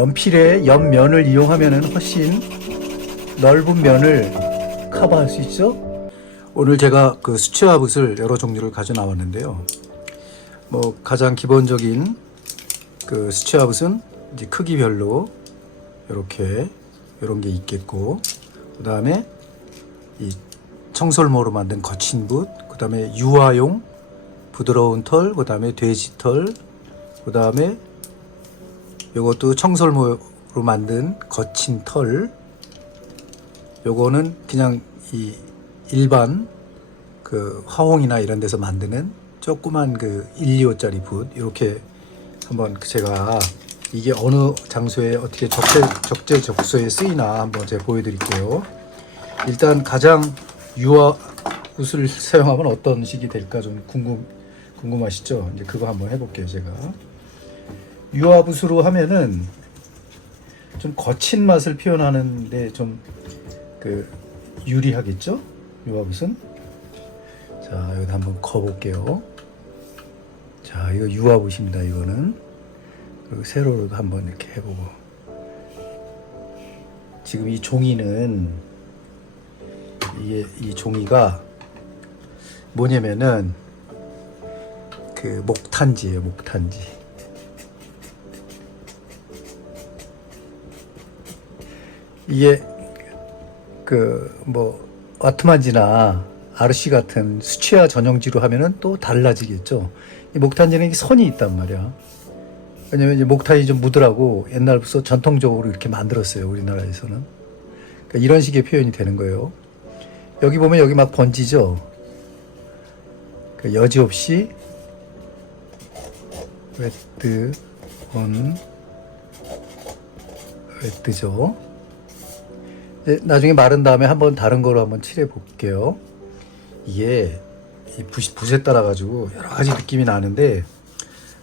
연필의 옆면을 이용하면 훨씬 넓은 면을 커버할 수 있죠. 오늘 제가 그 수채화 붓을 여러 종류를 가져 나왔는데요. 뭐 가장 기본적인 그 수채화 붓은 이제 크기별로 이렇게 이런 게 있겠고, 그 다음에 이 청설모로 만든 거친 붓, 그 다음에 유화용 부드러운 털, 그 다음에 돼지털, 그 다음에 요것도 청설모로 만든 거친 털, 요거는 그냥 이 일반 그 화홍이나 이런 데서 만드는 조그만 그 1, 2호짜리 붓, 이렇게 한번 제가 이게 어느 장소에 어떻게 적재적소에 쓰이나 한번 제가 보여드릴게요. 일단 가장 유화 붓을 사용하면 어떤 식이 될까 좀 궁금하시죠? 이제 그거 한번 해볼게요. 제가 유화 붓으로 하면은 좀 거친 맛을 표현하는데 좀 그 유리하겠죠? 유화 붓은. 자, 여기다 한번 커볼게요. 자, 이거 유화 붓입니다. 이거는. 그리고 세로로도 한번 이렇게 해보고. 지금 이 종이는 이 종이가 뭐냐면은 그 목탄지예요. 목탄지. 이게 그 뭐 와트만지나 RC 같은 수채화 전용지로 하면은 또 달라지겠죠. 이 목탄지는 선이 있단 말이야. 왜냐면 이제 목탄이 좀 묻으라고 옛날부터 전통적으로 이렇게 만들었어요. 우리나라에서는. 그러니까 이런 식의 표현이 되는 거예요. 여기 보면 여기 막 번지죠. 그러니까 여지없이 웨트 온 웨트죠. 나중에 마른 다음에 한번 다른 거로 한번 칠해 볼게요. 이게 이 붓에 따라 가지고 여러 가지 느낌이 나는데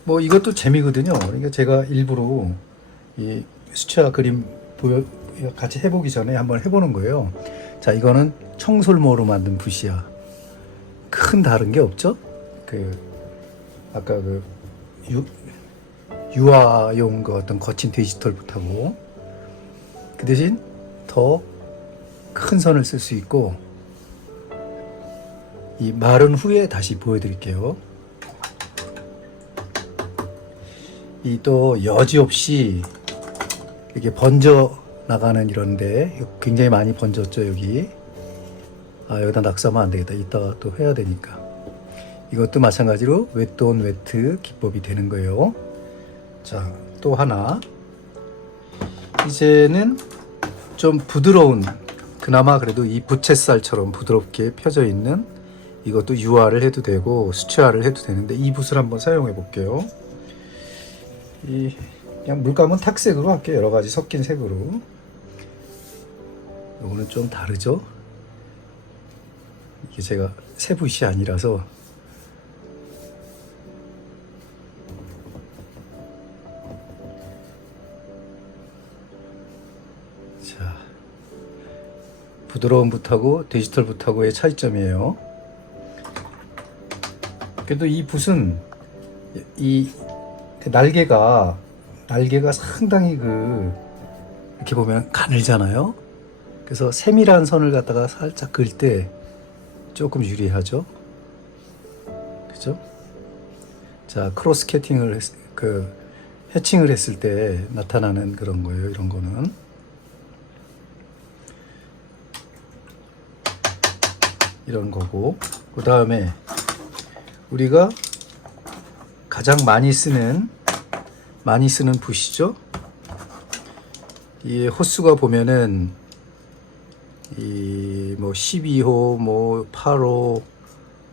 뭐 이것도 재미거든요. 그러니까 제가 일부러 이 수채화 그림 같이 해보기 전에 한번 해보는 거예요. 자, 이거는 청솔모로 만든 붓이야. 큰 다른 게 없죠? 그 아까 그 유화용 그 어떤 거친 디지털 붓하고 그 대신 더 큰 선을 쓸 수 있고, 이 마른 후에 다시 보여드릴게요. 이 또 여지없이 이렇게 번져 나가는 이런데 굉장히 많이 번졌죠. 여기 여기다 낙서하면 안 되겠다. 이따가 또 해야 되니까. 이것도 마찬가지로 웨트 온 웨트 기법이 되는 거예요. 자, 또 하나. 이제는 좀 부드러운, 그나마 그래도 이 부채살처럼 부드럽게 펴져 있는 이것도 유화를 해도 되고 수채화를 해도 되는데, 이 붓을 한번 사용해 볼게요. 그냥 물감은 탁색으로 할게요. 여러 가지 섞인 색으로. 이거는 좀 다르죠? 이게 제가 새 붓이 아니라서. 자, 부드러운 붓하고 디지털 붓하고의 차이점이에요. 그래도 이 붓은 이 날개가 상당히 이렇게 보면 가늘잖아요. 그래서 세밀한 선을 갖다가 살짝 그을 때 조금 유리하죠. 그죠? 자, 크로스 캐팅을 해칭을 했을 때 나타나는 그런 거예요. 이런 거는. 이런 거고, 그 다음에 우리가 가장 많이 쓰는 붓이죠. 이 호수가 보면은 뭐 12호, 뭐 8호,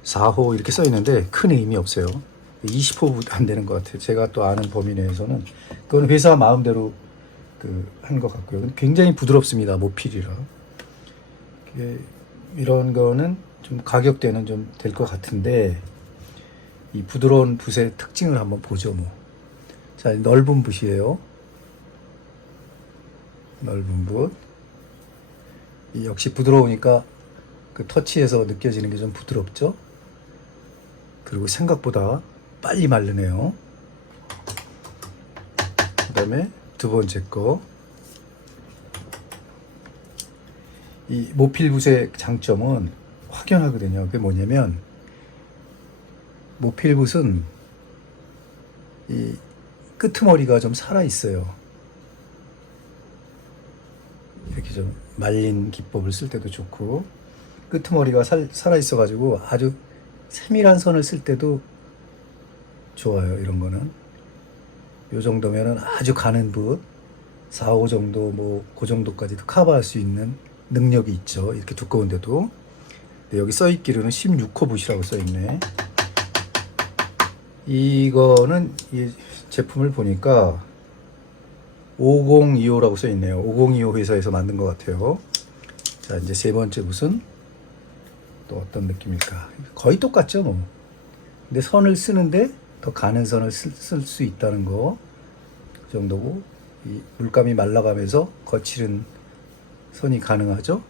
4호 이렇게 써 있는데 큰 의미 없어요. 20호 안 되는 것 같아요. 제가 또 아는 범위 내에서는. 그건 회사 마음대로 한 것 같고요. 굉장히 부드럽습니다. 모필이라. 이런 거는 좀 가격대는 좀 될 것 같은데, 이 부드러운 붓의 특징을 한번 보죠. 뭐. 자, 넓은 붓이에요. 넓은 붓. 역시 부드러우니까 그 터치에서 느껴지는 게 좀 부드럽죠. 그리고 생각보다 빨리 마르네요. 그 다음에 두 번째 거. 이 모필붓의 장점은 확연하거든요. 그게 뭐냐면 모필붓은 이 끄트머리가 좀 살아 있어요. 이렇게 좀 말린 기법을 쓸 때도 좋고, 끄트머리가 살아 있어 가지고 아주 세밀한 선을 쓸 때도 좋아요. 이런 거는 요 정도면은 아주 가는 붓 4, 5 정도 뭐 그 정도까지도 커버할 수 있는 능력이 있죠. 이렇게 두꺼운데도. 근데 여기 써있기로는 16호 붓이라고 써있네. 이거는 이 제품을 보니까 5025라고 써있네요. 5025 회사에서 만든 것 같아요. 자, 이제 세 번째 붓은 또 어떤 느낌일까? 거의 똑같죠, 뭐. 근데 선을 쓰는데 더 가는 선을 쓸 수 있다는 거 정도고, 이 물감이 말라가면서 거칠은 선이 가능하죠.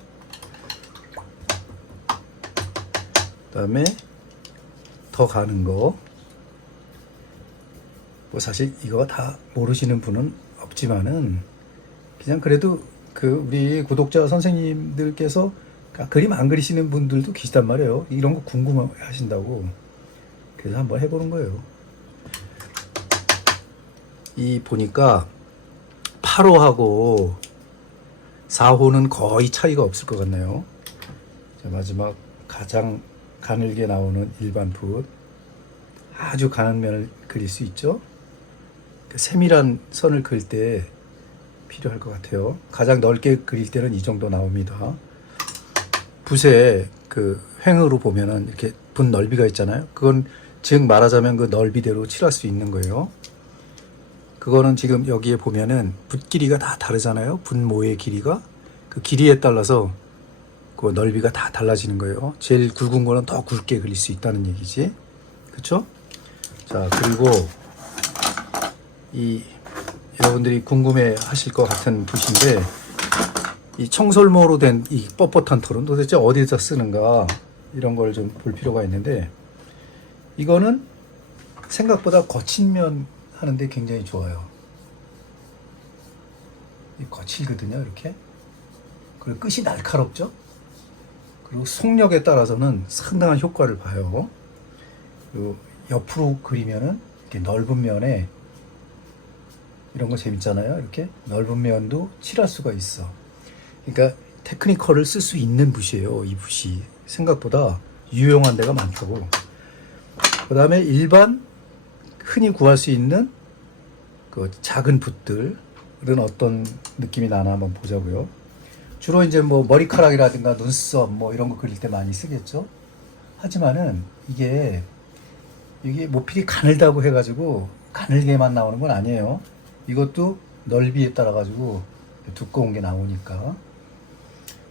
그다음에 더 가는 거, 뭐 사실 이거 다 모르시는 분은 없지만은 그냥 그래도 그 우리 구독자 선생님들께서 그림 안 그리시는 분들도 계시단 말이에요. 이런 거 궁금해 하신다고. 그래서 한번 해보는 거예요. 이 보니까 8호하고 4호는 거의 차이가 없을 것 같네요. 자, 마지막 가장 가늘게 나오는 일반 붓. 아주 가는 면을 그릴 수 있죠. 세밀한 선을 그릴 때 필요할 것 같아요. 가장 넓게 그릴 때는 이 정도 나옵니다. 붓의 그 횡으로 보면은 이렇게 붓 넓이가 있잖아요. 그건 즉 말하자면 그 넓이대로 칠할 수 있는 거예요. 그거는 지금 여기에 보면은 붓 길이가 다 다르잖아요. 붓모의 길이가 그 길이에 따라서 그 넓이가 다 달라지는 거예요. 제일 굵은 거는 더 굵게 그릴 수 있다는 얘기지. 그렇죠? 자, 그리고 이 여러분들이 궁금해 하실 것 같은 붓인데, 이 청설모로 된 이 뻣뻣한 털은 도대체 어디에다 쓰는가, 이런 걸 좀 볼 필요가 있는데, 이거는 생각보다 거친 면 하는데 굉장히 좋아요. 거칠거든요, 이렇게. 그리고 끝이 날카롭죠. 그리고 속력에 따라서는 상당한 효과를 봐요. 그리고 옆으로 그리면은 이렇게 넓은 면에, 이런 거 재밌잖아요. 이렇게 넓은 면도 칠할 수가 있어. 그러니까 테크니컬을 쓸 수 있는 붓이에요. 이 붓이 생각보다 유용한 데가 많다고. 그 다음에 일반 흔히 구할 수 있는 그 작은 붓들은 어떤 느낌이 나나 한번 보자고요. 주로 이제 뭐 머리카락이라든가 눈썹 뭐 이런 거 그릴 때 많이 쓰겠죠. 하지만은 이게 모필이 가늘다고 해가지고 가늘게만 나오는 건 아니에요. 이것도 넓이에 따라 가지고 두꺼운 게 나오니까.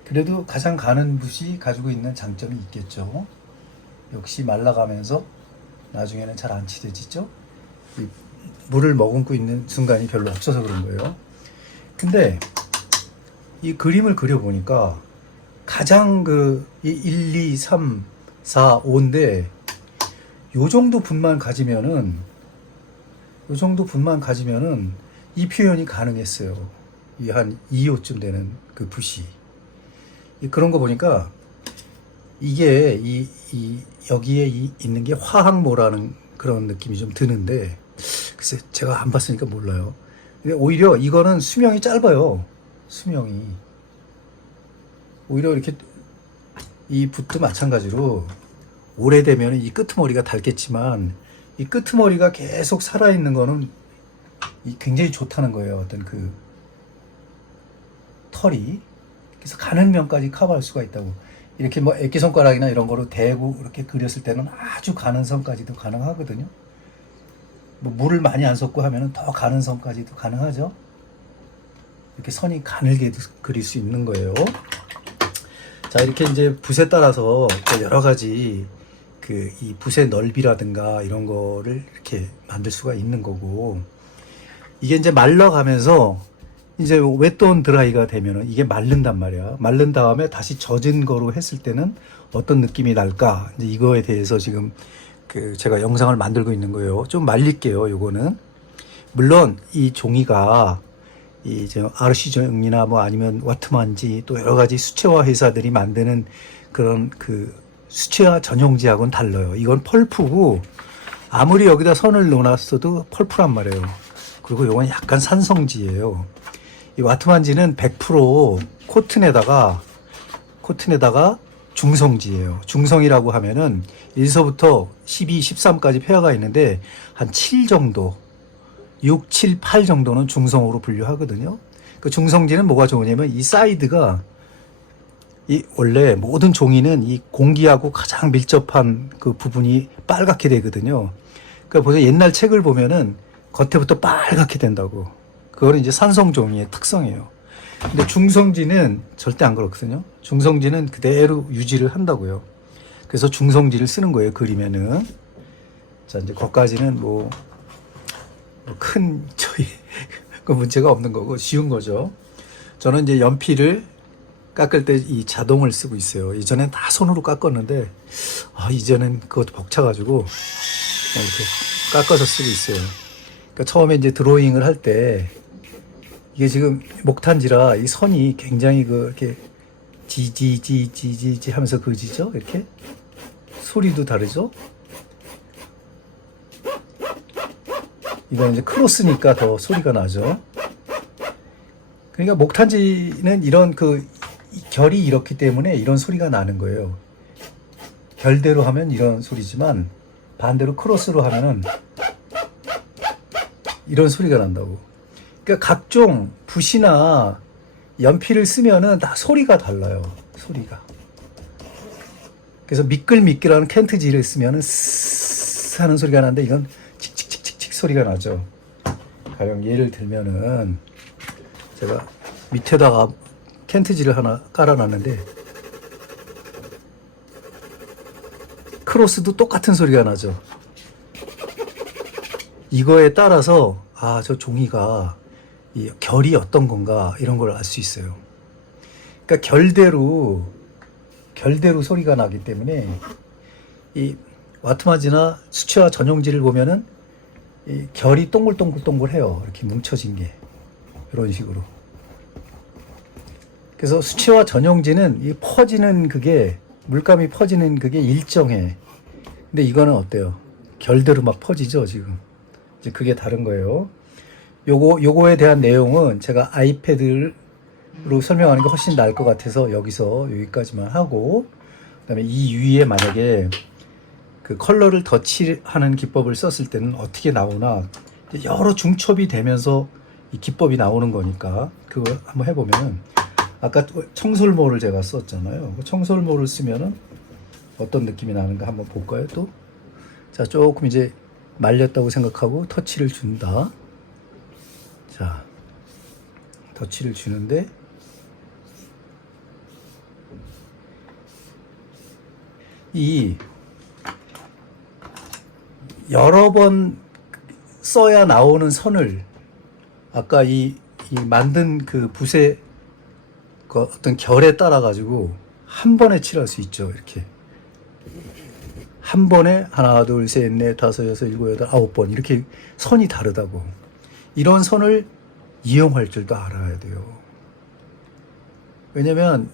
그래도 가장 가는 붓이 가지고 있는 장점이 있겠죠. 역시 말라가면서 나중에는 잘 안 칠해지죠. 이 물을 머금고 있는 순간이 별로 없어서 그런 거예요. 근데 이 그림을 그려보니까 가장 그 1, 2, 3, 4, 5인데 요 정도 붓만 가지면은 이 표현이 가능했어요. 이 한 2호쯤 되는 그 붓이. 그런 거 보니까 이게 여기에 있는 게 화학모라는 그런 느낌이 좀 드는데, 글쎄 제가 안 봤으니까 몰라요. 근데 오히려 이거는 수명이 짧아요. 수명이. 오히려 이렇게 이 붓도 마찬가지로 오래되면 이 끄트머리가 닳겠지만 이 끄트머리가 계속 살아있는 거는 굉장히 좋다는 거예요. 어떤 그 털이. 그래서 가는 면까지 커버할 수가 있다고. 이렇게 뭐 액기손가락이나 이런 거로 대고 이렇게 그렸을 때는 아주 가는 선까지도 가능하거든요. 뭐 물을 많이 안 섞고 하면은 더 가는 선까지도 가능하죠. 이렇게 선이 가늘게도 그릴 수 있는 거예요. 자, 이렇게 이제 붓에 따라서 여러 가지 이 붓의 넓이라든가 이런 거를 이렇게 만들 수가 있는 거고, 이게 이제 말라가면서 이제 웨트온 드라이가 되면은 이게 마른단 말이야. 마른 다음에 다시 젖은 거로 했을 때는 어떤 느낌이 날까? 이제 이거에 대해서 지금 제가 영상을 만들고 있는 거예요. 좀 말릴게요, 요거는. 물론 이 종이가 이제 RC종이나 뭐 아니면 와트만지 또 여러 가지 수채화 회사들이 만드는 그런 그 수채화 전용지하고는 달라요. 이건 펄프고 아무리 여기다 선을 넣어놨어도 펄프란 말이에요. 그리고 이건 약간 산성지예요. 이 와트만지는 100% 코튼에다가 중성지예요. 중성이라고 하면은 1서부터 12, 13까지 페어가 있는데 한 7 정도, 6, 7, 8 정도는 중성으로 분류하거든요. 그 중성지는 뭐가 좋으냐면 이 사이드가 이 원래 모든 종이는 이 공기하고 가장 밀접한 그 부분이 빨갛게 되거든요. 그러니까 보세요. 옛날 책을 보면은 겉에부터 빨갛게 된다고. 그거는 이제 산성 종이의 특성이에요. 근데 중성지는 절대 안 그렇거든요. 중성지는 그대로 유지를 한다고요. 그래서 중성지를 쓰는 거예요. 그리면은. 자, 이제 거기까지는 큰 그 문제가 없는 거고 쉬운 거죠. 저는 이제 연필을 깎을 때 이 자동을 쓰고 있어요. 이전엔 다 손으로 깎았는데 이제는 그것도 벅차가지고 이렇게 깎아서 쓰고 있어요. 그러니까 처음에 이제 드로잉을 할 때 이게 지금 목탄지라 이 선이 굉장히 이렇게 지지지지지지 하면서 그어지죠? 이렇게 소리도 다르죠? 이건 이제 크로스니까 더 소리가 나죠. 그러니까 목탄지는 이런 결이 이렇기 때문에 이런 소리가 나는 거예요. 결대로 하면 이런 소리지만 반대로 크로스로 하면은 이런 소리가 난다고. 그러니까 각종 붓이나 연필을 쓰면은 다 소리가 달라요. 소리가. 그래서 미끌미끌하는 켄트지를 쓰면은 스스 하는 소리가 나는데 이건 칙칙칙칙칙 소리가 나죠. 가령 예를 들면은 제가 밑에다가 켄트지를 하나 깔아놨는데 크로스도 똑같은 소리가 나죠. 이거에 따라서 저 종이가 이 결이 어떤 건가 이런 걸 알 수 있어요. 그러니까 결대로 소리가 나기 때문에 이 와트마지나 수채화 전용지를 보면은 이 결이 동글동글동글해요. 이렇게 뭉쳐진 게 이런 식으로. 그래서 수채화 전용지는 이 퍼지는 그게 물감이 퍼지는 그게 일정해. 근데 이거는 어때요? 결대로 막 퍼지죠 지금. 이제 그게 다른 거예요. 요거에 대한 내용은 제가 아이패드로 설명하는 게 훨씬 나을 것 같아서 여기까지만 하고, 그다음에 이 위에 만약에 그 컬러를 덧칠하는 기법을 썼을 때는 어떻게 나오나 여러 중첩이 되면서 이 기법이 나오는 거니까 그거 한번 해보면은 아까 청솔모를 제가 썼잖아요. 청솔모를 쓰면은 어떤 느낌이 나는가 한번 볼까요? 또 자, 조금 이제 말렸다고 생각하고 터치를 준다. 자, 터치를 주는데 이 여러 번 써야 나오는 선을 아까 이 만든 그 붓의 그 어떤 결에 따라 가지고 한 번에 칠할 수 있죠. 이렇게 한 번에 하나, 둘, 셋, 넷, 다섯, 여섯, 일곱, 여덟, 9번 이렇게 선이 다르다고. 이런 선을 이용할 줄도 알아야 돼요. 왜냐면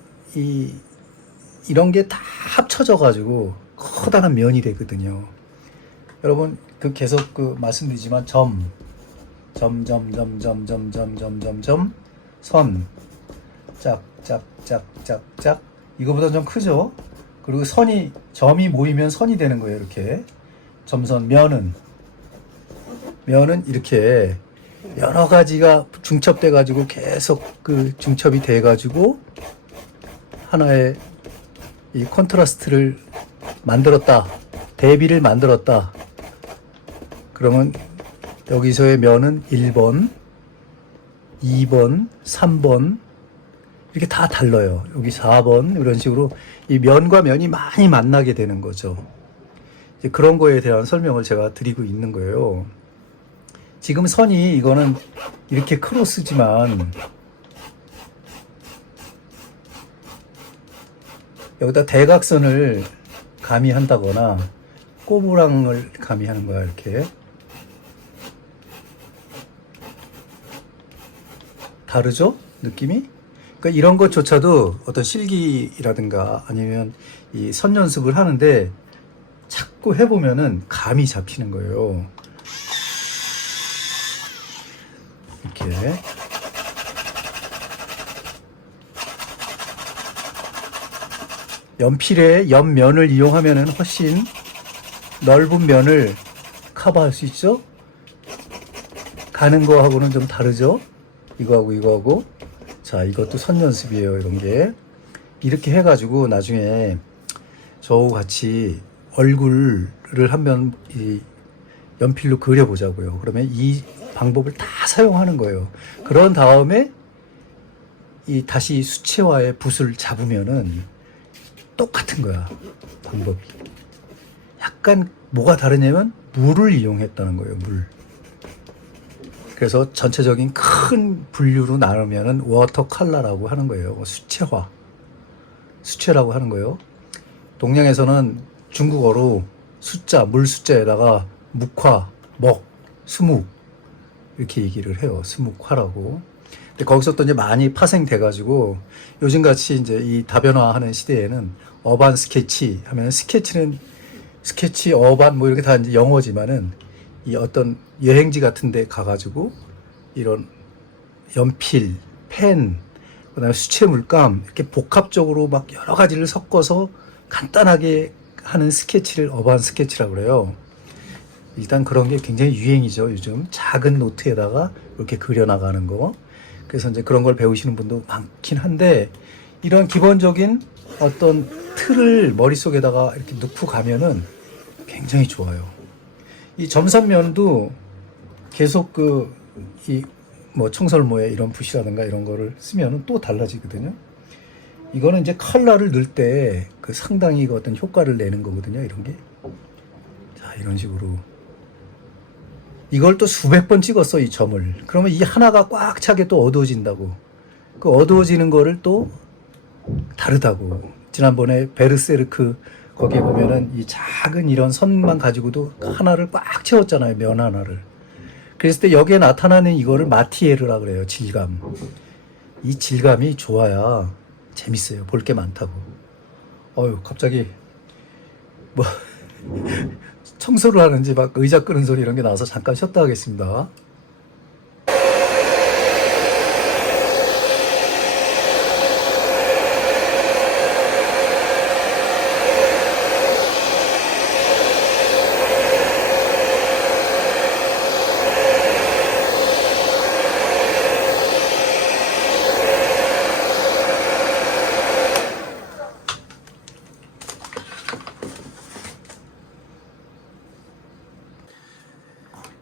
이런 게 다 합쳐져 가지고 커다란 면이 되거든요. 여러분 계속 말씀드리지만 점, 선, 짝, 이거보다 좀 크죠? 그리고 점이 모이면 선이 되는 거예요. 이렇게 점선, 면은 이렇게 여러 가지가 중첩돼 가지고 계속 중첩이 돼 가지고 하나의 이 컨트라스트를 만들었다, 대비를 만들었다. 그러면 여기서의 면은 1번, 2번, 3번 이렇게 다 달라요. 여기 4번 이런 식으로 이 면과 면이 많이 만나게 되는 거죠. 이제 그런 거에 대한 설명을 제가 드리고 있는 거예요. 지금 선이 이거는 이렇게 크로스지만 여기다 대각선을 가미한다거나 꼬부랑을 가미하는 거야. 이렇게 다르죠? 느낌이? 그러니까 이런 것조차도 어떤 실기라든가 아니면 이 선 연습을 하는데 자꾸 해보면은 감이 잡히는 거예요. 이렇게. 연필의 옆면을 이용하면은 훨씬 넓은 면을 커버할 수 있죠? 가는 거하고는 좀 다르죠? 이거하고 이거하고. 자, 이것도 선 연습이에요. 이런 게. 이렇게 해가지고 나중에 저하고 같이 얼굴을 한번 이 연필로 그려보자고요. 그러면 이 방법을 다 사용하는 거예요. 그런 다음에 이 다시 수채화의 붓을 잡으면은 똑같은 거야. 방법이. 약간 뭐가 다르냐면 물을 이용했다는 거예요. 물. 그래서 전체적인 큰 분류로 나누면은 워터 컬러라고 하는 거예요. 수채화. 수채라고 하는 거예요. 동양에서는 중국어로 숫자, 물 숫자에다가 묵화, 먹, 수묵 이렇게 얘기를 해요. 수묵화라고. 근데 거기서 또 이제 많이 파생돼가지고 요즘같이 이제 이 다변화하는 시대에는 어반 스케치 하면 스케치는 스케치, 어반 뭐 이렇게 다 이제 영어지만은 이 어떤 여행지 같은 데 가가지고 이런 연필, 펜, 그다음에 수채 물감 이렇게 복합적으로 막 여러 가지를 섞어서 간단하게 하는 스케치를 어반 스케치라고 그래요. 일단 그런 게 굉장히 유행이죠. 요즘 작은 노트에다가 이렇게 그려나가는 거. 그래서 이제 그런 걸 배우시는 분도 많긴 한데 이런 기본적인 어떤 틀을 머릿속에다가 이렇게 넣고 가면은 굉장히 좋아요. 이 점선면도 계속 이 뭐 청설모에 이런 붓이라든가 이런 거를 쓰면은 또 달라지거든요. 이거는 이제 컬러를 넣을 때 그 상당히 그 어떤 효과를 내는 거거든요. 이런 게. 자, 이런 식으로. 이걸 또 수백 번 찍었어, 이 점을. 그러면 이 하나가 꽉 차게 또 어두워진다고. 그 어두워지는 거를 또 다르다고. 지난번에 베르세르크 거기에 보면은 이 작은 이런 선만 가지고도 하나를 꽉 채웠잖아요. 면 하나를. 그랬을 때 여기에 나타나는 이거를 마티에르라 그래요. 질감. 이 질감이 좋아야 재밌어요. 볼 게 많다고. 갑자기 뭐 청소를 하는지 막 의자 끄는 소리 이런 게 나와서 잠깐 쉬었다 하겠습니다.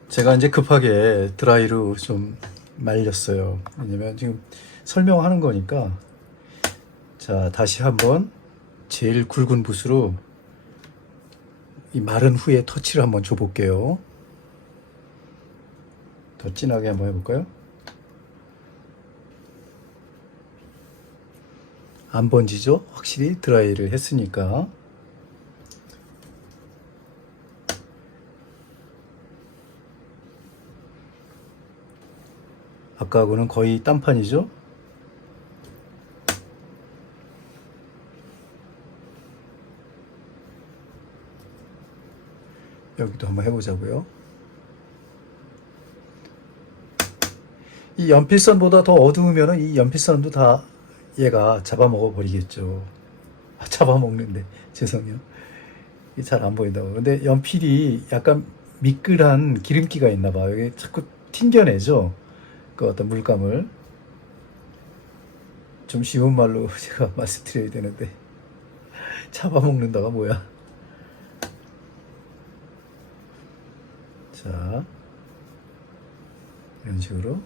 제가 이제 급하게 드라이로 좀 말렸어요. 왜냐면 지금 설명하는 거니까. 자, 다시 한번 제일 굵은 붓으로 이 마른 후에 터치를 한번 줘볼게요. 더 진하게 한번 해볼까요? 안 번지죠? 확실히 드라이를 했으니까. 아까하고는 거의 딴판이죠? 여기도 한번 해보자고요. 이 연필선보다 더 어두우면 이 연필선도 다 얘가 잡아먹어 버리겠죠. 잡아먹는데 죄송해요. 잘 안 보인다고. 근데 연필이 약간 미끌한 기름기가 있나 봐요. 이게 자꾸 튕겨내죠. 그 어떤 물감을. 좀 쉬운 말로 제가 말씀드려야 되는데 잡아먹는다가 뭐야. 자, 이런 식으로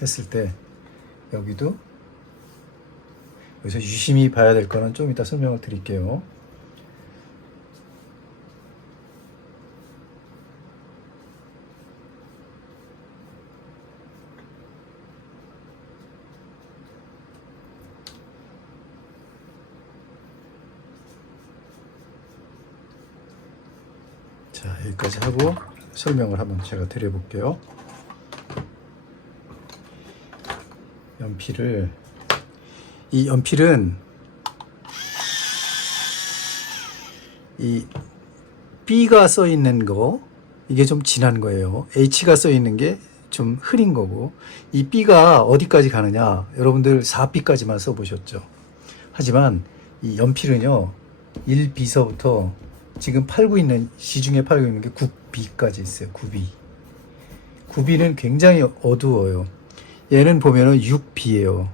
했을 때 여기도 여기서 유심히 봐야 될 거는 좀 이따 설명을 드릴게요. 자, 여기까지 하고 설명을 한번 제가 드려볼게요. 연필을, 이 연필은 이 B가 써 있는 거, 이게 좀 진한 거예요. H가 써 있는 게 좀 흐린 거고, 이 B가 어디까지 가느냐, 여러분들 4B까지만 써보셨죠. 하지만 이 연필은요, 1B서부터 지금 시중에 팔고 있는 게 9B까지 있어요. 9B. 9B는 굉장히 어두워요. 얘는 보면은 6B예요.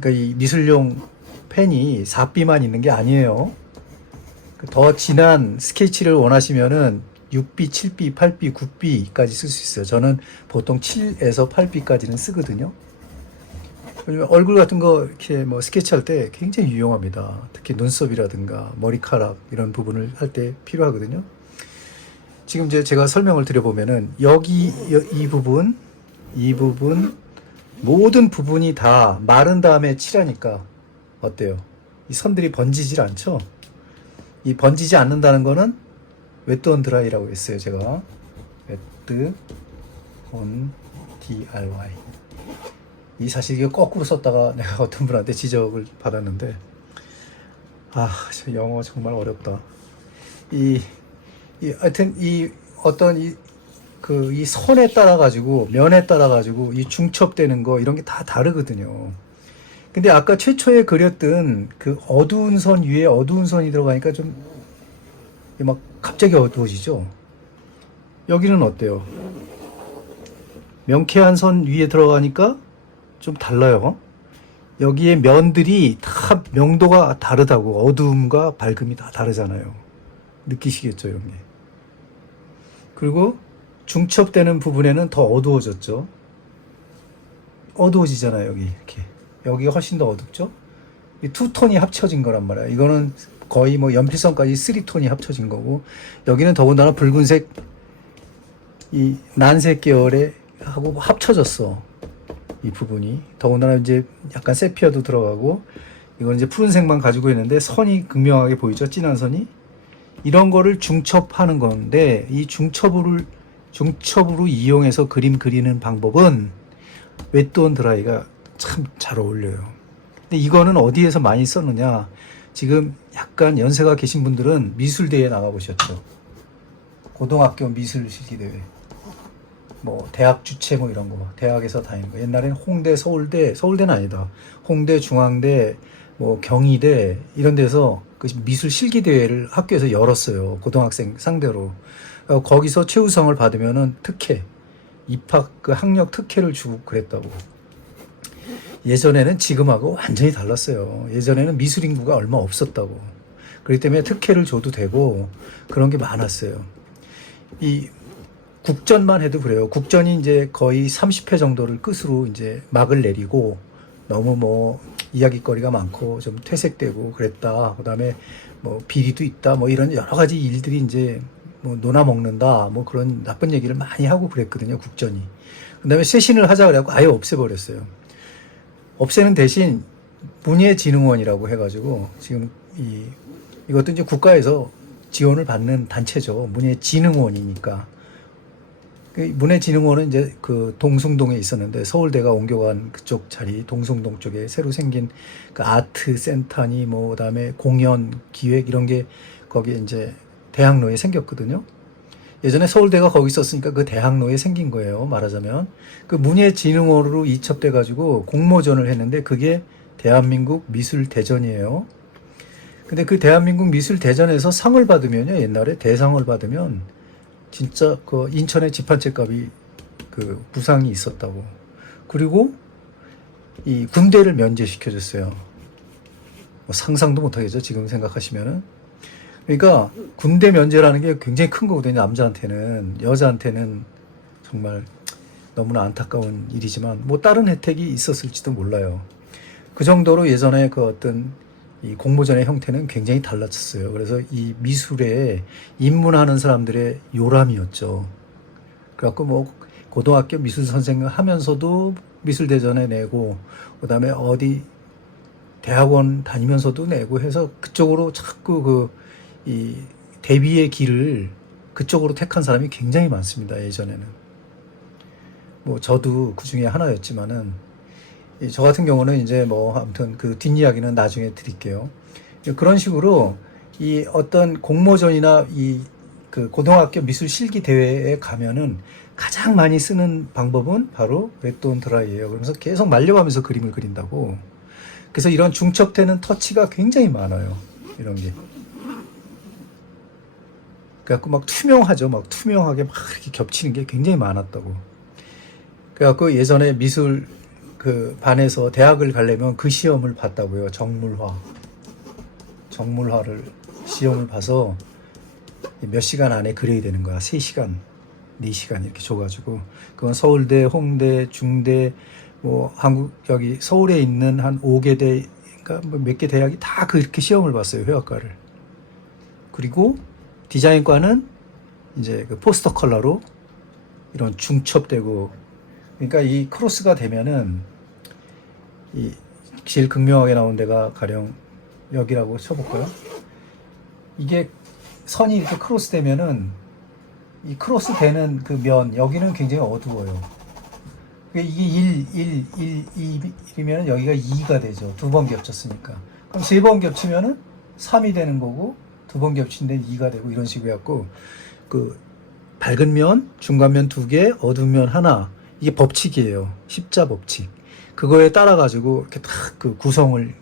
그러니까 이 미술용 펜이 4B만 있는 게 아니에요. 더 진한 스케치를 원하시면은 6B, 7B, 8B, 9B까지 쓸 수 있어요. 저는 보통 7에서 8B까지는 쓰거든요. 얼굴 같은 거 이렇게 뭐 스케치할 때 굉장히 유용합니다. 특히 눈썹이라든가 머리카락 이런 부분을 할 때 필요하거든요. 지금 이제 제가 설명을 드려보면은 여기 이 부분 모든 부분이 다 마른 다음에 칠하니까 어때요? 이 선들이 번지질 않죠? 이 번지지 않는다는 거는 웨트 온 드라이라고 했어요. 제가 웨트 온 DRY. 이 사실 이게 거꾸로 썼다가 내가 어떤 분한테 지적을 받았는데, 저 영어 정말 어렵다. 하여튼 이 선에 따라 가지고, 면에 따라 가지고 이 중첩되는 거 이런 게 다 다르거든요. 근데 아까 최초에 그렸던 그 어두운 선 위에 어두운 선이 들어가니까 좀 막 갑자기 어두워지죠. 여기는 어때요? 명쾌한 선 위에 들어가니까 좀 달라요. 여기에 면들이 다 명도가 다르다고. 어두움과 밝음이 다 다르잖아요. 느끼시겠죠, 이런 게. 그리고 중첩되는 부분에는 더 어두워졌죠. 어두워지잖아요, 여기 이렇게. 여기가 훨씬 더 어둡죠. 이 투톤이 합쳐진 거란 말이야. 이거는 거의 뭐 연필선까지 3톤이 합쳐진 거고, 여기는 더군다나 붉은색 이 난색 계열에 하고 합쳐졌어. 이 부분이 더군다나 이제 약간 세피아도 들어가고, 이건 이제 푸른색만 가지고 있는데 선이 극명하게 보이죠. 진한 선이. 이런 거를 중첩하는 건데, 이 중첩으로 이용해서 그림 그리는 방법은 웨트 온 드라이가 참 잘 어울려요. 근데 이거는 어디에서 많이 썼느냐? 지금 약간 연세가 계신 분들은 미술대회 나가보셨죠. 고등학교 미술실기대회, 뭐 대학 주최 뭐 이런 거, 대학에서 다니는 거. 옛날에는 홍대, 서울대는 아니다. 홍대, 중앙대, 뭐 경희대 이런 데서 그 미술 실기대회를 학교에서 열었어요. 고등학생 상대로. 거기서 최우성을 받으면은 특혜, 입학 그 학력 특혜를 주고 그랬다고. 예전에는 지금하고 완전히 달랐어요. 예전에는 미술 인구가 얼마 없었다고. 그렇기 때문에 특혜를 줘도 되고 그런 게 많았어요. 이 국전만 해도 그래요. 국전이 이제 거의 30회 정도를 끝으로 이제 막을 내리고, 너무 뭐 이야기거리가 많고 좀 퇴색되고 그랬다. 그다음에 뭐 비리도 있다. 뭐 이런 여러 가지 일들이 이제 뭐 논아 먹는다. 뭐 그런 나쁜 얘기를 많이 하고 그랬거든요. 국전이. 그다음에 쇄신을 하자 그래갖고 아예 없애버렸어요. 없애는 대신 문예진흥원이라고 해가지고 지금 이것도 이제 국가에서 지원을 받는 단체죠. 문예진흥원이니까. 문예진흥원은 이제 그 동숭동에 있었는데 서울대가 옮겨간 그쪽 자리, 동숭동 쪽에 새로 생긴 그 아트 센터니 뭐 그다음에 공연 기획 이런 게 거기에 이제 대학로에 생겼거든요. 예전에 서울대가 거기 있었으니까 그 대학로에 생긴 거예요. 말하자면 그 문예진흥원으로 이첩돼 가지고 공모전을 했는데 그게 대한민국 미술대전이에요. 근데 그 대한민국 미술대전에서 상을 받으면요, 옛날에 대상을 받으면 진짜 그 인천의 집 한 채 값이 그 부상이 있었다고. 그리고 이 군대를 면제시켜줬어요. 뭐 상상도 못하겠죠, 지금 생각하시면은. 그러니까 군대 면제라는 게 굉장히 큰 거거든요. 남자한테는. 여자한테는 정말 너무나 안타까운 일이지만 뭐 다른 혜택이 있었을지도 몰라요. 그 정도로 예전에 그 어떤 이 공모전의 형태는 굉장히 달라졌어요. 그래서 이 미술에 입문하는 사람들의 요람이었죠. 그래갖고 뭐 고등학교 미술 선생을 하면서도 미술대전에 내고, 그다음에 어디 대학원 다니면서도 내고 해서 그쪽으로 자꾸 이 대비의 길을 그쪽으로 택한 사람이 굉장히 많습니다. 예전에는. 뭐 저도 그 중에 하나였지만은, 저 같은 경우는 이제 뭐 아무튼 그 뒷이야기는 나중에 드릴게요. 그런 식으로 이 어떤 공모전이나 이 그 고등학교 미술 실기 대회에 가면은 가장 많이 쓰는 방법은 바로 웹돈 드라이예요. 그러면서 계속 말려가면서 그림을 그린다고. 그래서 이런 중첩되는 터치가 굉장히 많아요. 이런 게. 그래갖고 막 투명하죠. 막 투명하게 막 이렇게 겹치는 게 굉장히 많았다고. 그래갖고 예전에 미술 그 반에서 대학을 가려면 그 시험을 봤다고요. 정물화를 시험을 봐서 몇 시간 안에 그려야 되는 거야. 3시간, 4시간 이렇게 줘가지고. 그건 서울대, 홍대, 중대, 뭐 한국 여기 서울에 있는 한 5개 그러니까 뭐 몇 개 대학이 다 그렇게 시험을 봤어요. 회화과를. 그리고 디자인과는 이제 그 포스터 컬러로 이런 중첩되고, 그러니까 이 크로스가 되면은 이 제일 극명하게 나온 데가 가령 여기라고 쳐볼까요? 이게 선이 이렇게 크로스 되면은 이 크로스 되는 그 면 여기는 굉장히 어두워요. 이게 1이면 여기가 2가 되죠. 2번 겹쳤으니까. 그럼 3번 겹치면은 3이 되는 거고, 2번 겹친 데는 2가 되고, 이런 식으로 해갖고 그 밝은 면, 중간 면 2개, 어두운 면 하나, 이게 법칙이에요. 십자 법칙. 그거에 따라 가지고 이렇게 딱 그 구성을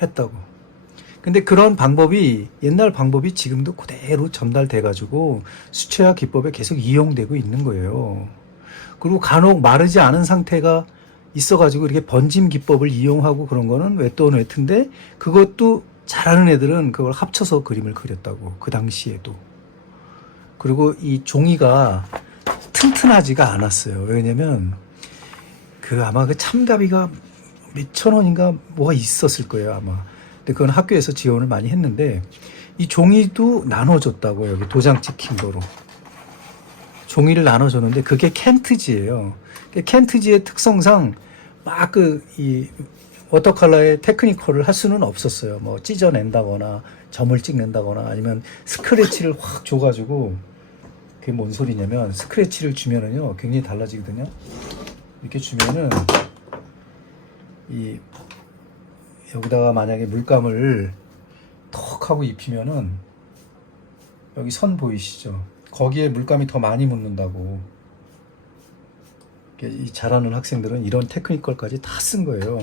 했다고. 근데 그런 방법이 옛날 방법이 지금도 그대로 전달돼 가지고 수채화 기법에 계속 이용되고 있는 거예요. 그리고 간혹 마르지 않은 상태가 있어 가지고 이렇게 번짐 기법을 이용하고 그런 거는 웹돈 웹인데, 그것도 잘하는 애들은 그걸 합쳐서 그림을 그렸다고. 그 당시에도. 그리고 이 종이가 튼튼하지가 않았어요. 왜냐면 그 아마 그 참가비가 몇천 원인가 뭐가 있었을 거예요, 아마. 근데 그건 학교에서 지원을 많이 했는데, 이 종이도 나눠줬다고. 여기 도장 찍힌 거로 종이를 나눠줬는데, 그게 켄트지예요. 켄트지의 특성상 막 이 워터컬러의 테크니컬을 할 수는 없었어요. 뭐 찢어낸다거나 점을 찍는다거나 아니면 스크래치를 확 줘가지고. 그게 뭔 소리냐면, 스크래치를 주면은요 굉장히 달라지거든요. 이렇게 주면은 이 여기다가 만약에 물감을 턱 하고 입히면은 여기 선 보이시죠? 거기에 물감이 더 많이 묻는다고. 이 잘하는 학생들은 이런 테크니컬까지 다 쓴 거예요.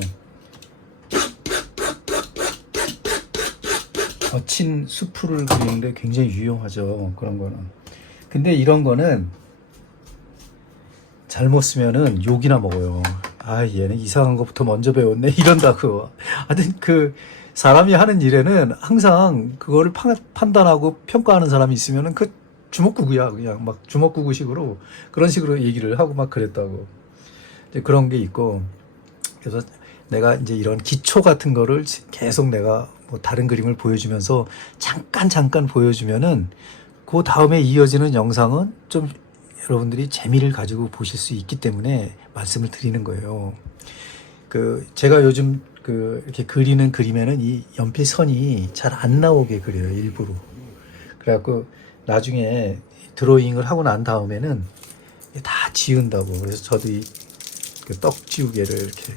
거친 수풀을 그리는데 굉장히 유용하죠. 그런 거는. 근데 이런 거는 잘못 쓰면은 욕이나 먹어요. 아, 얘는 이상한 것부터 먼저 배웠네 이런다고. 하여튼 그 사람이 하는 일에는 항상 그거를 판단하고 평가하는 사람이 있으면은 그 주먹구구야. 그냥 막 주먹구구식으로 그런 식으로 얘기를 하고 막 그랬다고. 이제 그런 게 있고. 그래서 내가 이제 이런 기초 같은 거를 계속 내가 뭐 다른 그림을 보여주면서 잠깐 보여주면은 그 다음에 이어지는 영상은 좀 여러분들이 재미를 가지고 보실 수 있기 때문에 말씀을 드리는 거예요. 그 제가 요즘 그 이렇게 그리는 그림에는 이 연필선이 잘 안 나오게 그려요, 일부러. 그래갖고 나중에 드로잉을 하고 난 다음에는 다 지운다고. 그래서 저도 이 그 떡 지우개를 이렇게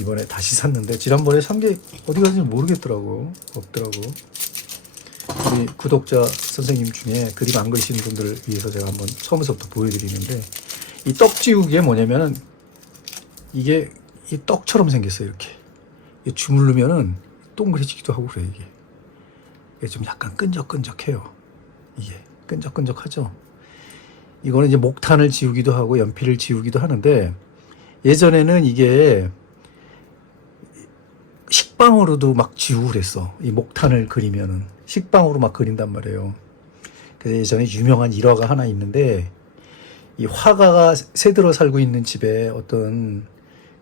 이번에 다시 샀는데, 지난번에 산 게 어디 갔는지 모르겠더라고. 없더라고. 우리 구독자 선생님 중에 그림 안 그리시는 분들을 위해서 제가 한번 처음부터 보여드리는데, 이 떡 지우개가 뭐냐면은 이게 이 떡처럼 생겼어요. 이렇게 주물르면은 동그래지기도 하고 그래. 이게 좀 약간 끈적끈적해요. 이게 끈적끈적하죠. 이거는 이제 목탄을 지우기도 하고 연필을 지우기도 하는데, 예전에는 이게 식빵으로도 막 지우고 그랬어. 이 목탄을 그리면은 식빵으로 막 그린단 말이에요. 그래서 예전에 유명한 일화가 하나 있는데, 이 화가가 새들어 살고 있는 집에 어떤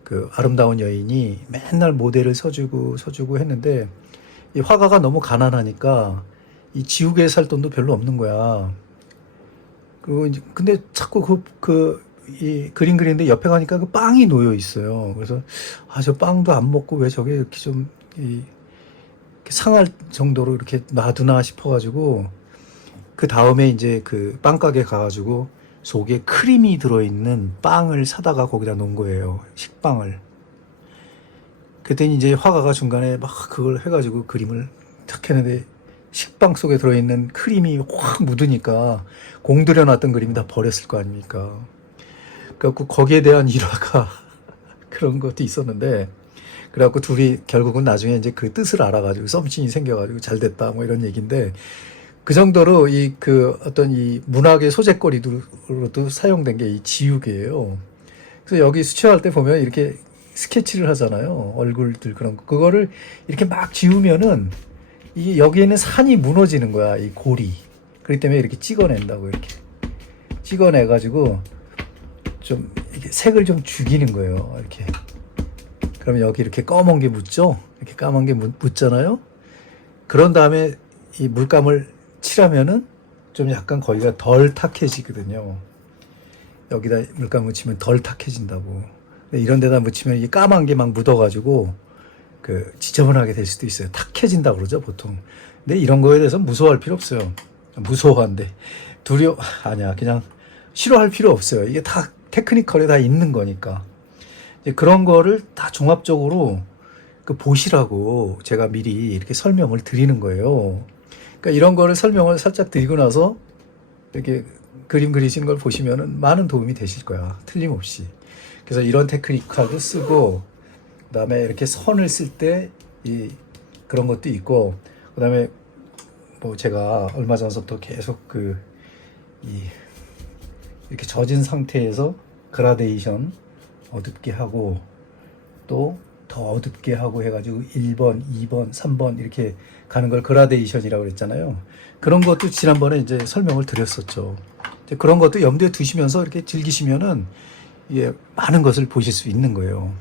그 아름다운 여인이 맨날 모델을 서주고 했는데, 이 화가가 너무 가난하니까 이 지우개에 살 돈도 별로 없는 거야. 그리고 이제 근데 자꾸 이 그림 그리는데 옆에 가니까 그 빵이 놓여 있어요. 그래서 저 빵도 안 먹고 왜 저게 이렇게 좀 상할 정도로 이렇게 놔두나 싶어가지고, 그 다음에 이제 그 빵가게 가가지고 속에 크림이 들어있는 빵을 사다가 거기다 놓은 거예요. 식빵을. 그랬더니 이제 화가가 중간에 막 그걸 해가지고 그림을 탁 했는데 식빵 속에 들어있는 크림이 확 묻으니까 공들여 놨던 그림이 다 버렸을 거 아닙니까. 그래갖고 거기에 대한 일화가 그런 것도 있었는데, 그래갖고 둘이 결국은 나중에 이제 그 뜻을 알아가지고 썸씽이 생겨가지고 잘 됐다 뭐 이런 얘기인데, 그 정도로 이 그 어떤 이 문학의 소재거리로도 사용된 게 이 지우개예요. 그래서 여기 수채화할 때 보면 이렇게 스케치를 하잖아요. 얼굴들 그런 거. 그거를 이렇게 막 지우면은 이 여기에는 산이 무너지는 거야. 이 골이. 그렇기 때문에 이렇게 찍어낸다고 이렇게 찍어내가지고 좀 이렇게 색을 좀 죽이는 거예요. 이렇게. 그러면 여기 이렇게 검은 게 묻죠. 이렇게 까만 게 묻잖아요. 그런 다음에 이 물감을 칠하면은 좀 약간 거기가 덜 탁해지거든요. 여기다 물감 묻히면 덜 탁해진다고. 근데 이런 데다 묻히면 이게 까만 게 막 묻어가지고 그 지저분하게 될 수도 있어요. 탁해진다고 그러죠, 보통. 근데 이런 거에 대해서 무서워할 필요 없어요. 무서워한데. 아니야. 그냥 싫어할 필요 없어요. 이게 다 테크니컬에 다 있는 거니까. 이제 그런 거를 다 종합적으로 그 보시라고 제가 미리 이렇게 설명을 드리는 거예요. 그러니까 이런 거를 설명을 살짝 드리고 나서 이렇게 그림 그리시는 걸 보시면은 많은 도움이 되실 거야. 틀림없이. 그래서 이런 테크니컬도 쓰고, 그 다음에 이렇게 선을 쓸 때 그런 것도 있고, 그 다음에 뭐 제가 얼마 전부터 계속 이렇게 젖은 상태에서 그라데이션 어둡게 하고 또 더 어둡게 하고 해가지고 1번, 2번, 3번 이렇게 가는 걸 그라데이션이라고 그랬잖아요. 그런 것도 지난번에 이제 설명을 드렸었죠. 이제 그런 것도 염두에 두시면서 이렇게 즐기시면은 이게 많은 것을 보실 수 있는 거예요.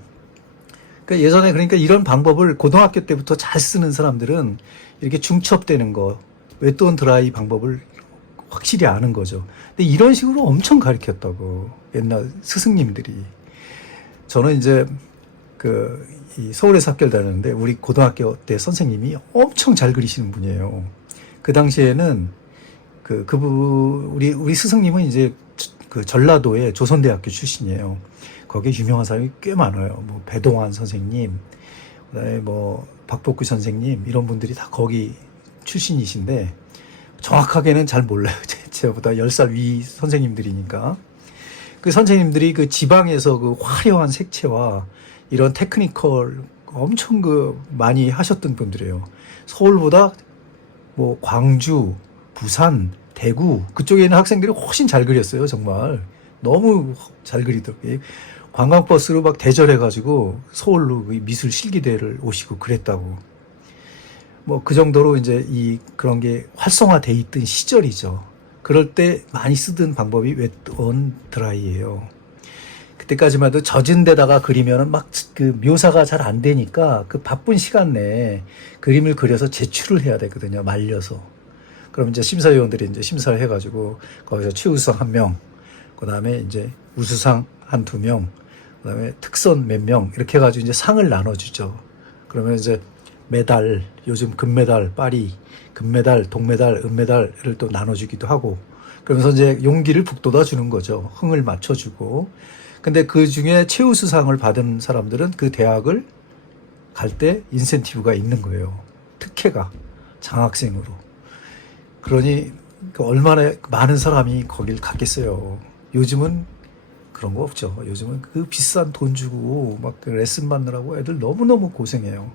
그러니까 예전에 그러니까 이런 방법을 고등학교 때부터 잘 쓰는 사람들은 이렇게 중첩되는 거, 웹돈 드라이 방법을 확실히 아는 거죠. 근데 이런 식으로 엄청 가르쳤다고, 옛날 스승님들이. 저는 이제 이 서울에서 학교를 다녔는데 우리 고등학교 때 선생님이 엄청 잘 그리시는 분이에요. 그 당시에는 우리 스승님은 이제 그 전라도의 조선대학교 출신이에요. 거기에 유명한 사람이 꽤 많아요. 뭐 배동환 선생님, 그다음에 뭐 박복구 선생님, 이런 분들이 다 거기 출신이신데 정확하게는 잘 몰라요. 제보다 10살 위 선생님들이니까. 그 선생님들이 그 지방에서 그 화려한 색채와 이런 테크니컬 엄청 많이 하셨던 분들이에요. 서울보다 뭐 광주, 부산, 대구 그쪽에 있는 학생들이 훨씬 잘 그렸어요. 정말 너무 잘 그리더라고요. 관광버스로 막 대절해가지고 서울로 미술 실기대회를 오시고 그랬다고. 뭐 그 정도로 이제 그런 게 활성화돼 있던 시절이죠. 그럴 때 많이 쓰던 방법이 웹온 드라이예요. 그때까지만 해도 젖은 데다가 그리면은 막 그 묘사가 잘 안 되니까 그 바쁜 시간 내에 그림을 그려서 제출을 해야 되거든요. 말려서. 그럼 이제 심사위원들이 이제 심사를 해가지고 거기서 최우수상 1명, 그 다음에 이제 우수상 한 2명, 그 다음에 특선 몇 명 이렇게 해가지고 이제 상을 나눠주죠. 그러면 이제 메달, 요즘 금메달, 파리, 금메달, 동메달, 은메달을 또 나눠주기도 하고, 그러면서 이제 용기를 북돋아 주는 거죠. 흥을 맞춰주고. 근데 그 중에 최우수상을 받은 사람들은 그 대학을 갈 때 인센티브가 있는 거예요. 특혜가, 장학생으로. 그러니 얼마나 많은 사람이 거길 갔겠어요. 요즘은 그런 거 없죠. 요즘은 그 비싼 돈 주고 막 레슨 받느라고 애들 너무너무 고생해요.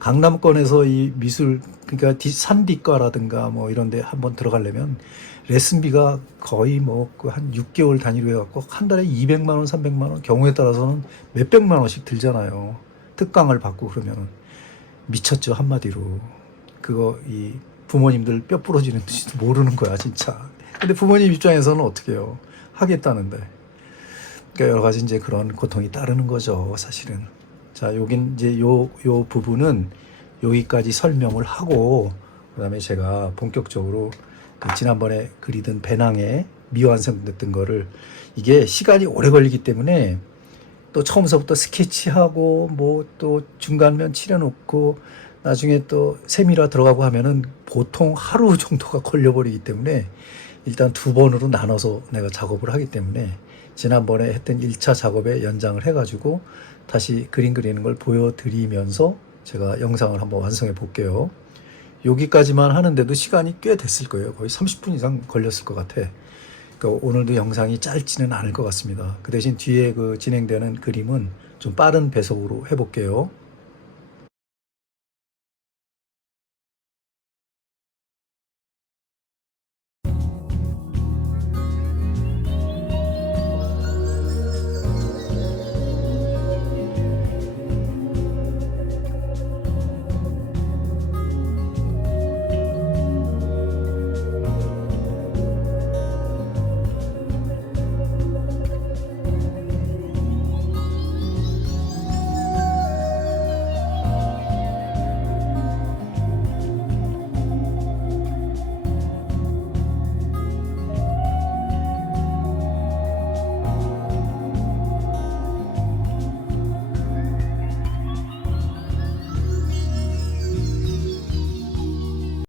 강남권에서 이 미술, 그러니까 산디과라든가 뭐 이런 데 한번 들어가려면 레슨비가 거의 뭐 한 6개월 단위로 해갖고 한 달에 200만 원, 300만 원, 경우에 따라서는 몇백만 원씩 들잖아요. 특강을 받고 그러면은 미쳤죠, 한마디로. 그거 이 부모님들 뼈 부러지는 듯이 모르는 거야, 진짜. 근데 부모님 입장에서는 어떻게 해요? 하겠다는데. 그러니까 여러 가지 이제 그런 고통이 따르는 거죠, 사실은. 자, 여긴 이제 요 부분은 여기까지 설명을 하고, 그 다음에 제가 본격적으로 지난번에 그리던 배낭에 미완성됐던 거를, 이게 시간이 오래 걸리기 때문에 또 처음서부터 스케치하고 뭐 또 중간면 칠해놓고 나중에 또 세밀화 들어가고 하면은 보통 하루 정도가 걸려버리기 때문에 일단 두 번으로 나눠서 내가 작업을 하기 때문에 지난번에 했던 1차 작업에 연장을 해가지고 다시 그림 그리는 걸 보여드리면서 제가 영상을 한번 완성해 볼게요. 여기까지만 하는데도 시간이 꽤 됐을 거예요. 거의 30분 이상 걸렸을 것 같아. 그러니까 오늘도 영상이 짧지는 않을 것 같습니다. 그 대신 뒤에 그 진행되는 그림은 좀 빠른 배속으로 해볼게요.